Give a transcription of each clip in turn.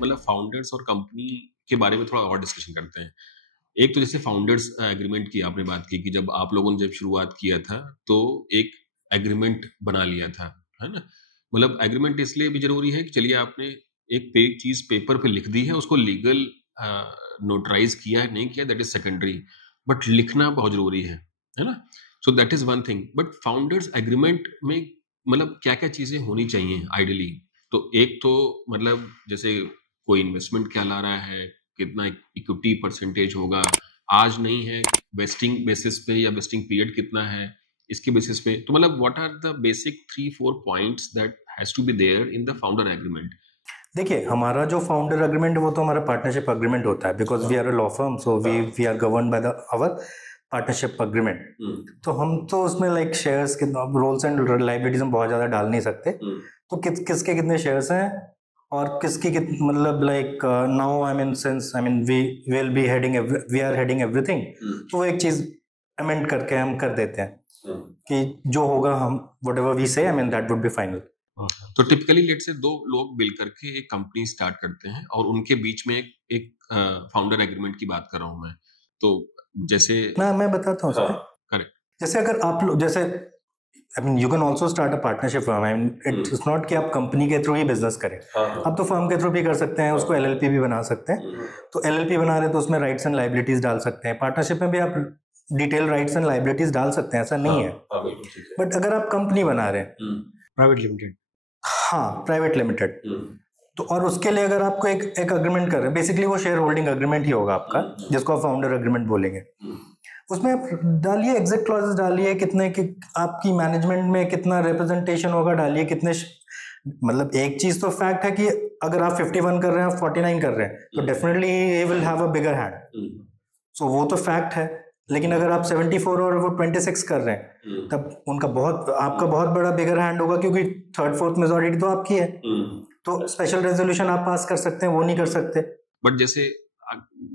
मतलब फाउंडर्स और कंपनी के बारे में थोड़ा और डिस्कशन करते हैं। एक तो जैसे फाउंडर्स एग्रीमेंट की आपने बात की कि जब आप लोगों ने जब शुरुआत किया था तो एक एग्रीमेंट बना लिया था, है ना? मतलब एग्रीमेंट इसलिए भी ज़रूरी है कि चलिए आपने एक चीज़ पेपर पे लिख दी है, उसको लीगल नोटराइज़ किया है, नहीं किया दैट इज़ सेकेंडरी, बट लिखना बहुत ज़रूरी है ना? So that is one thing. But founders agreement में मतलब क्या-क्या चीज़ें होनी चाहिए आइडियली? तो एक तो मतलब जैसे कोई इन्वेस्टमेंट क्या ला रहा है, कितना इक्विटी परसेंटेज होगा, आज नहीं है, वेस्टिंग बेसिस पे या वेस्टिंग पीरियड कितना है, इसके बेसिस पे। तो मतलब what are the basic 3-4 points that has to be there in the founder agreement? देखिए, हमारा जो फाउंडर एग्रीमेंट है वो तो हमारा पार्टनरशिप एग्रीमेंट होता है, because we are a law firm, so we are govern by the our partnership agreement. तो हम तो उसमें लाइक शेयर्स के रोल्स एंड लाइबिलिटीज हम बहुत ज्यादा डाल नहीं सकते। तो किसके कितने शेयर्स हैं और किसकी मतलब like now I mean since I mean we are heading everything, तो वो एक चीज अमेंड करके हम कर देते हैं कि जो होगा हम व्हाटएवर वी से I mean that would be final. तो टिपिकली लेट से 2 लोग मिल करके एक कंपनी स्टार्ट करते हैं और उनके बीच में एक फाउंडर एग्रीमेंट की बात कर रहा हूं मैं। तो जैसे मैं बताता हूँ। हाँ, करेक्ट। जैसे अगर आप लोग जैसे I mean you can also start a partnership firm. I mean it's not कि आप कंपनी के थ्रू ही बिजनेस करें। आप तो फर्म के थ्रू भी कर सकते हैं, उसको एलएलपी भी बना सकते हैं। तो एलएलपी बना रहे हैं तो उसमें राइट्स एंड लाइबिलिटीज डाल सकते हैं। पार्टनरशिप में भी आप डिटेल राइट्स एंड लाइबिलिटीज डाल सकते हैं, ऐसा नहीं है। बट अगर आप कंपनी बना रहे हैं प्राइवेट लिमिटेड, हाँ प्राइवेट लिमिटेड, तो और उसके लिए अगर आपको एक एग्रीमेंट कर रहे हैं, बेसिकली वो शेयर होल्डिंग एग्रीमेंट ही होगा आपका, जिसको आप फाउंडर एग्रीमेंट बोलेंगे। उसमें आप डालिए एग्जिट क्लॉजेस, डालिए कितने कि आपकी मैनेजमेंट में कितना रिप्रेजेंटेशन होगा, डालिए कितने मतलब एक चीज तो फैक्ट है कि अगर आप 51 कर रहे हैं, आप 49 कर रहे हैं, तो definitely he will have a bigger hand, so वो तो फैक्ट है। लेकिन अगर आप 74 और वो 26 कर रहे हैं, तब उनका आपका बहुत बड़ा बिगर हैंड होगा, क्योंकि थर्ड फोर्थ मेजॉरिटी तो आपकी है। तो स्पेशल रेजोल्यूशन आप पास कर सकते हैं, वो नहीं कर सकते। बट जैसे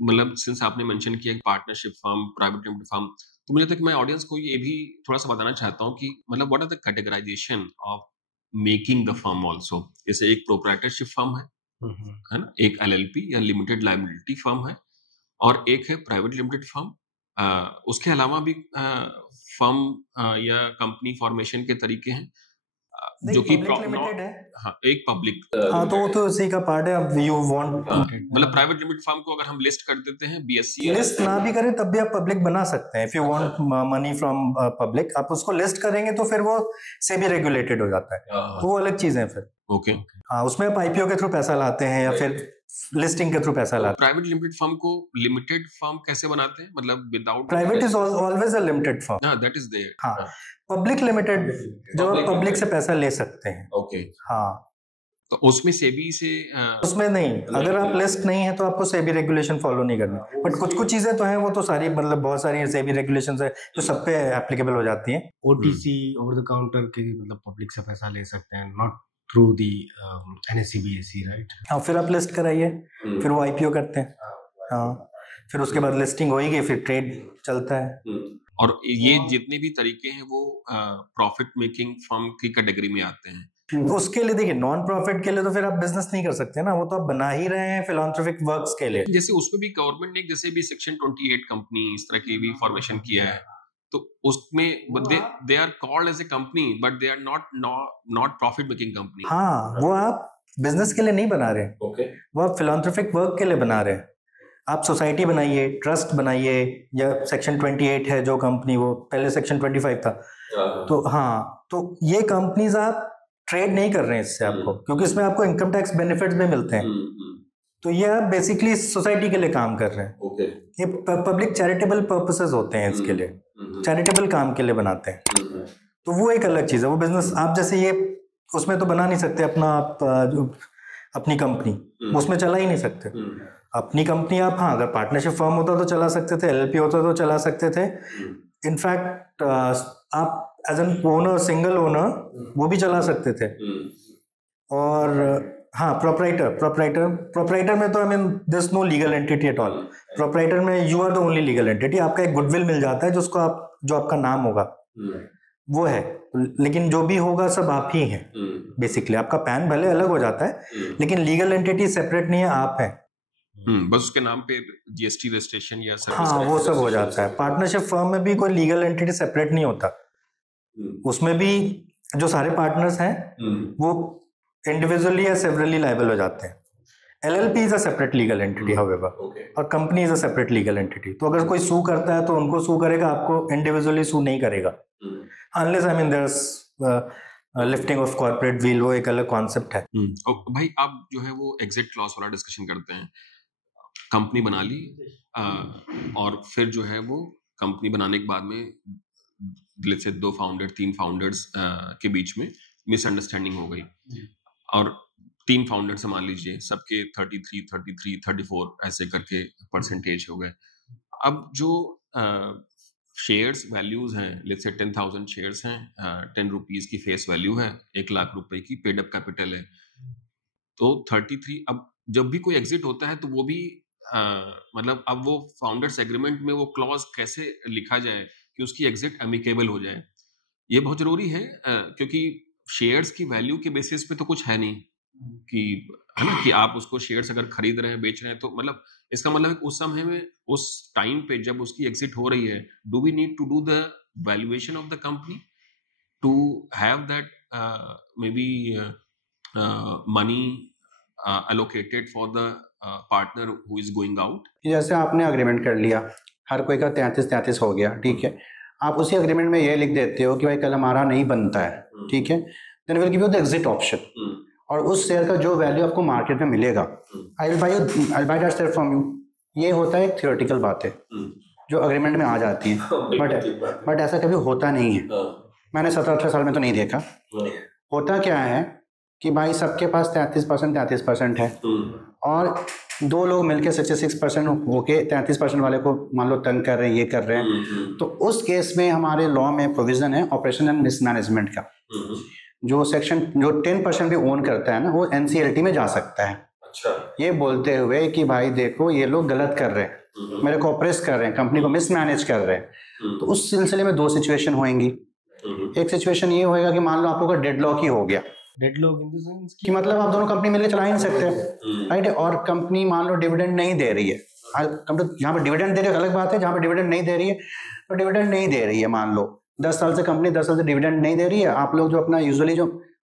मतलब सिंस आपने मेंशन किया partnership firm, private limited firm, तो मुझे लगता है कि मैं ऑडियंस को ये भी थोड़ा सा बताना चाहता हूँ कि मतलब what are the categorization of making the firm also. जैसे एक प्रोप्राइटरशिप फर्म है ना, एक एलएलपी या लिमिटेड लायबिलिटी फर्म है, और एक है प्राइवेट लिमिटेड फर्म। उसके अलावा भी फर्म या कंपनी फॉर्मेशन के तरीके हैं जो कि लिमिटेड है। हाँ, एक पब्लिक, हाँ तो वो तो उसी का पार्ट है। अब यू वांट मतलब प्राइवेट लिमिटेड फर्म को अगर हम लिस्ट कर देते हैं बीएससी, लिस्ट ना भी करें तब भी आप पब्लिक बना सकते हैं। If you want money from public, आप उसको लिस्ट करेंगे तो फिर वो सेबी रेगुलेटेड हो जाता है, तो वो अलग चीज है फिर। ओके, हाँ, उसमें आप आईपीओ के थ्रू पैसा लाते हैं या फिर लिस्टिंग के थ्रू पैसा लाते हैं। प्राइवेट लिमिटेड फर्म को लिमिटेड फर्म कैसे बनाते हैं, मतलब without? Private is always a limited firm. हाँ, दैट इज देयर। हाँ, पब्लिक लिमिटेड जब आप पब्लिक से पैसा ले सकते हैं। ओके, हाँ, तो उसमें सेबी से उसमें नहीं, अगर आप लिस्ट नहीं है तो आपको सेबी रेगुलेशन फॉलो नहीं करना। बट कुछ चीजें तो हैं, वो तो सारी मतलब बहुत सारी सेबी रेगुलेशंस है जो सब पे एप्लीकेबल हो जाती हैं। ओटीसी ओवर द काउंटर के मतलब पब्लिक से पैसा ले सकते हैं, not through the NSE BSE, right? हाँ, फिर आप लिस्ट कराइए, फिर वो आईपीओ करते हैं। हाँ, फिर उसके बाद लिस्टिंग होगी, फिर ट्रेड चलता है। और ये जितने भी तरीके हैं वो प्रॉफिट मेकिंग फर्म की कैटेगरी में आते हैं। उसके लिए देखिए, नॉन प्रॉफिट के लिए तो फिर आप बिजनेस नहीं कर सकते ना, वो तो आप बना ही रहे हैं फिलैंथ्रोपिक वर्क्स के लिए। जैसे उसमें भी गवर्नमेंट ने जैसे भी सेक्शन 28 कंपनी इस तरह की भी फॉर्मेशन किया है, तो उसमें they are called as a company but they are not profit making company. हाँ, वो आप बिजनेस के लिए नहीं बना रहे, वो आप फिलैंथ्रोपिक वर्क के लिए बना रहे हैं। आप सोसाइटी बनाइए, ट्रस्ट बनाइए, या सेक्शन 28 है जो कंपनी, वो पहले सेक्शन 25 था। तो हाँ, तो ये कंपनीज आप ट्रेड नहीं कर रहे हैं इससे आपको, क्योंकि इसमें आपको इनकम टैक्स बेनिफिट्स भी मिलते हैं। तो ये आप बेसिकली सोसाइटी के लिए काम कर रहे हैं। ये पब्लिक चैरिटेबल पर्पसेस होते हैं, इसके लिए चैरिटेबल काम के लिए बनाते हैं। तो वो एक अलग चीज है, वो बिजनेस आप जैसे ये उसमें तो बना नहीं सकते अपना, आप अपनी कंपनी उसमें चला ही नहीं सकते अपनी कंपनी आप। हाँ, अगर पार्टनरशिप फर्म होता तो चला सकते थे, एलएलपी होता तो चला सकते थे। इनफैक्ट आप as an owner, single owner वो भी चला सकते थे। और हाँ, प्रोप्राइटर में तो I mean there is no legal entity at all. Proprietor में you are the only legal entity. आपका एक गुडविल मिल जाता है जो आपका नाम होगा, वो है, लेकिन जो भी होगा सब आप ही हैं बेसिकली। आपका पैन भले अलग हो जाता है लेकिन लीगल एंटिटी सेपरेट नहीं है, आप हैं। बस उसके नाम पे जीएसटी रजिस्ट्रेशन या हाँ वो सब हो जाता है। पार्टनरशिप फर्म में भी कोई लीगल एंटिटी सेपरेट नहीं होता, उसमें भी जो सारे पार्टनर्स हैं वो इंडिविजुअली या सेवरली लायबल हो जाते हैं। LLP is a separate legal entity however, और company is a separate legal entity. तो अगर कोई सू करता है तो उनको सू करेगा, आपको इंडिविजुअली सू नहीं करेगा, unless I mean there is lifting of corporate veil, वो एक अलग कॉन्सेप्ट है। भाई आप जो है वो एग्जिट क्लॉज वाला डिस्कशन करते हैं। कंपनी बना ली और फिर जो है वो कंपनी बनाने के बाद में जैसे 2 फाउंडर 3 फाउंडर्स के बीच में मिसअंडरस्टैंडिंग हो गई, और 3 फाउंडर से मान लीजिए सबके 33, 33, 34 ऐसे करके परसेंटेज हो गए। अब जो शेयर्स वैल्यूज हैं, लेट्स से 10,000 शेयर्स हैं, 10 रुपीज की फेस वैल्यू है, 1 लाख रुपए की पेड अप कैपिटल है, तो 33। अब जब भी कोई एग्जिट होता है तो वो भी मतलब अब वो फाउंडर्स एग्रीमेंट में वो क्लॉज कैसे लिखा जाए कि उसकी एग्जिट अमिकेबल हो जाए, ये बहुत जरूरी है, क्योंकि शेयर्स की वैल्यू के बेसिस पे तो कुछ है नहीं कि, है ना, कि आप उसको शेयर्स अगर खरीद रहे हैं बेच रहे हैं तो मतलब इसका मतलब है उस समय में उस टाइम पे जब उसकी एग्जिट हो रही है, do we need to do the valuation of the company to have that may be money allocated for the partner who is going out। जैसे आपने अग्रीमेंट कर लिया, हर कोई का 33 हो गया, ठीक है, आप उसी अग्रीमेंट में ये लिख देते हो कि भाई कल हमारा नहीं बनता है, ठीक है, then will give you the exit option, और उस शेयर का जो वैल्यू आपको मार्केट में मिलेगा, I will by that share from you. ये होता है एक थियोरेटिकल बात है जो अग्रीमेंट में आ जाती है, बट ऐसा कभी होता नहीं है। मैंने 17-18 साल में तो नहीं देखा। होता क्या है कि भाई सबके पास 33% है, और 2 लोग मिलकर 66% होके 33% वाले को मान लो तंग कर रहे हैं, ये कर रहे हैं, तो उस केस में हमारे लॉ में प्रोविजन है ऑपरेशन एंड मिसमैनेजमेंट का, जो सेक्शन जो 10% भी ओन करता है ना, वो NCLT में जा सकता है। अच्छा। ये बोलते हुए कि भाई देखो ये लोग गलत कर रहे हैं, मेरे को ऑपरेस कर रहे हैं, कंपनी को मिसमैनेज कर रहे हैं। तो उस सिलसिले में 2 सिचुएशन होंगी। एक सिचुएशन ये होएगा कि मान लो आप लोगों का डेडलॉक ही हो गया, डेडलॉक इन द सेंस कि मतलब आप दोनों कंपनी मिलकर चला ही नहीं सकते, राइट, और कंपनी मान लो डिविडेंड नहीं दे रही है, यहाँ पर डिविडेंड दे रही है अलग बात है, जहाँ पर डिविडेंड नहीं दे रही है तो डिविडेंड नहीं दे रही है, मान लो 10 साल से कंपनी 10 साल से डिविडेंड नहीं दे रही है, आप लोग जो अपना यूजुअली जो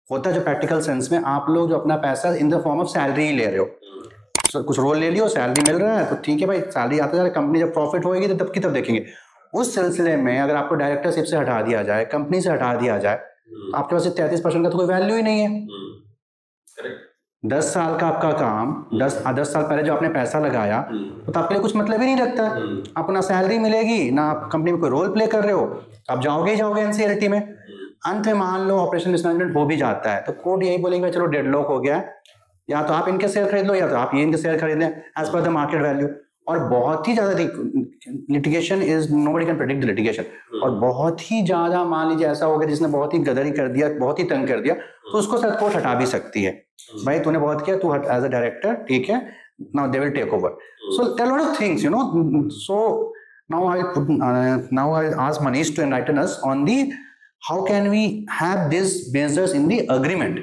होता है जो प्रैक्टिकल सेंस में आप लोग जो अपना पैसा in the form of salary ही ले रहे हो, कुछ रोल ले लियो, सैलरी मिल रहा है तो ठीक है भाई, सैलरी आता जा रहा है, कंपनी जब प्रॉफिट होएगी तो तब की तब देखेंगे। उस सिलसिले में अगर आपको डायरेक्टरशिप से हटा दिया जाए, कंपनी से हटा दिया जाए, आपके पास 33% का तो कोई वैल्यू ही नहीं है। 10 साल का आपका काम, 10 साल पहले जो आपने पैसा लगाया तो आपके लिए कुछ मतलब ही नहीं रखता। अपना सैलरी मिलेगी ना, आप कंपनी में कोई रोल प्ले कर रहे हो, आप जाओगे ही जाओगे NCLT में। अंत में मान लो ऑपरेशन मिसमैनेजमेंट हो भी जाता है तो कोर्ट यही बोलेंगे चलो डेडलॉक हो गया है, या तो आप इनके शेयर खरीद लो या तो आप ये इनके शेयर खरीद लें as per the market value. और बहुत ही ज्यादा litigation is nobody can predict the litigation, और बहुत ही ज्यादा मान लीजिए ऐसा हो गया जिसने बहुत ही गदरी कर दिया, बहुत ही तंग कर दिया, तो उसको शायद कोर्ट हटा भी सकती है, भाई तूने बहुत किया, तू एज अ डायरेक्टर, ठीक है, now they will take over. So there are lot of things, you know. So now I ask Manish to enlighten us on the how can we have this business in the agreement।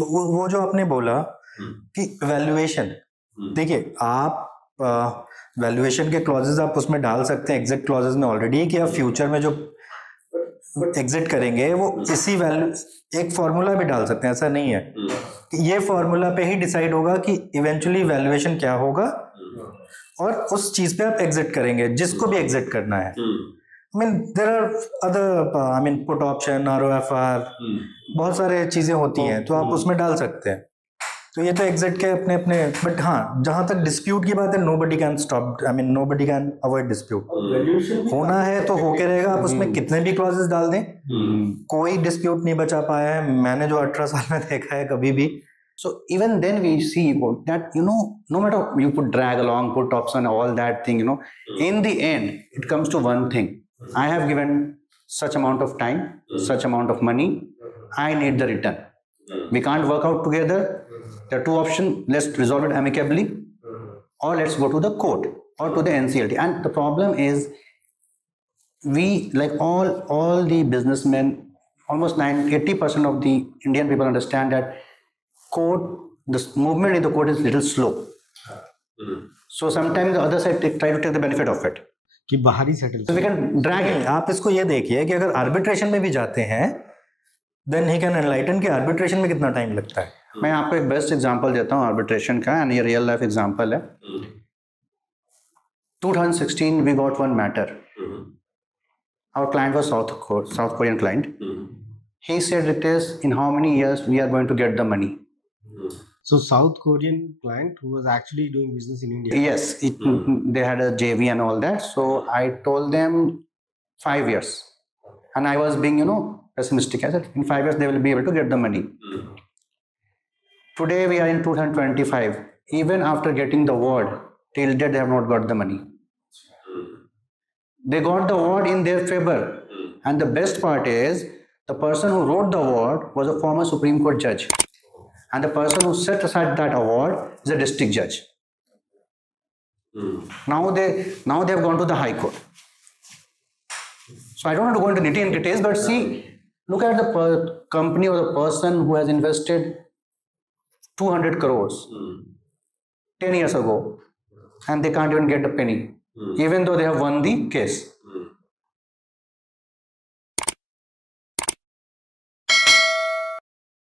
वो जो आपने बोला कि valuation, देखिए आप valuation के clauses आप उसमें डाल सकते हैं एग्जिट क्लॉजेस में ऑलरेडी, कि आप फ्यूचर में जो एग्जिट करेंगे वो इसी वैल्यू, एक फॉर्मूला भी डाल सकते हैं, ऐसा नहीं है, ये फॉर्मूला पे ही डिसाइड होगा कि इवेंचुअली वैल्यूएशन क्या होगा, और उस चीज पे आप एग्जिट करेंगे जिसको भी एग्जिट करना है। I mean there are other I mean put option, ROFR, बहुत सारे चीजें होती हैं तो आप उसमें डाल सकते हैं। तो ये तो एग्जिट के अपने अपने, बट हाँ जहां तक डिस्प्यूट की बात है, nobody can stop, I mean nobody can avoid dispute। होना है तो होके रहेगा, आप उसमें कितने भी क्लॉजेस डाल दें, कोई डिस्प्यूट नहीं बचा पाया है, मैंने जो 18 साल में देखा है कभी भी। So even then we see that, you know, no matter you put drag along, put option, all that thing, you know, in the end it comes to one thing. I have given such amount of time, such amount of money, I need the return. We can't work out together. There are 2 options. Let's resolve it amicably, or let's go to the court or to the NCLT. And the problem is we, like all the businessmen, almost 80% of the Indian people understand that the movement in the court is little slow. So sometimes the other side try to take the benefit of it. कि बाहरी settle So we can drag it. आप इसको ये देखिए कि अगर arbitration में भी जाते हैं देन ही कैन एनलाइटन के आर्बिट्रेशन में कितना टाइम लगता है. मैं आपको एक बेस्ट एग्जांपल देता हूँ आर्बिट्रेशन का, एंड ये रियल लाइफ एग्जांपल है. 2016 we got one matter. Our client was South Korean client. He said it is in how many years we are going to get the money. So South Korean client who was actually doing business in India. Yes, they had a JV and all that. So I told them 5 years, and I was being pessimistic. I said in 5 years they will be able to get the money. Today we are in 2025. Even after getting the award, till date they have not got the money. They got the award in their favor, and the best part is the person who wrote the award was a former Supreme Court judge, and the person who set aside that award is a district judge. Now they have gone to the High Court. So I don't want to go into nitty and details, but see, look at the company or the person who has invested 200 crores 10 years ago, and they can't even get a penny, even though they have won the case.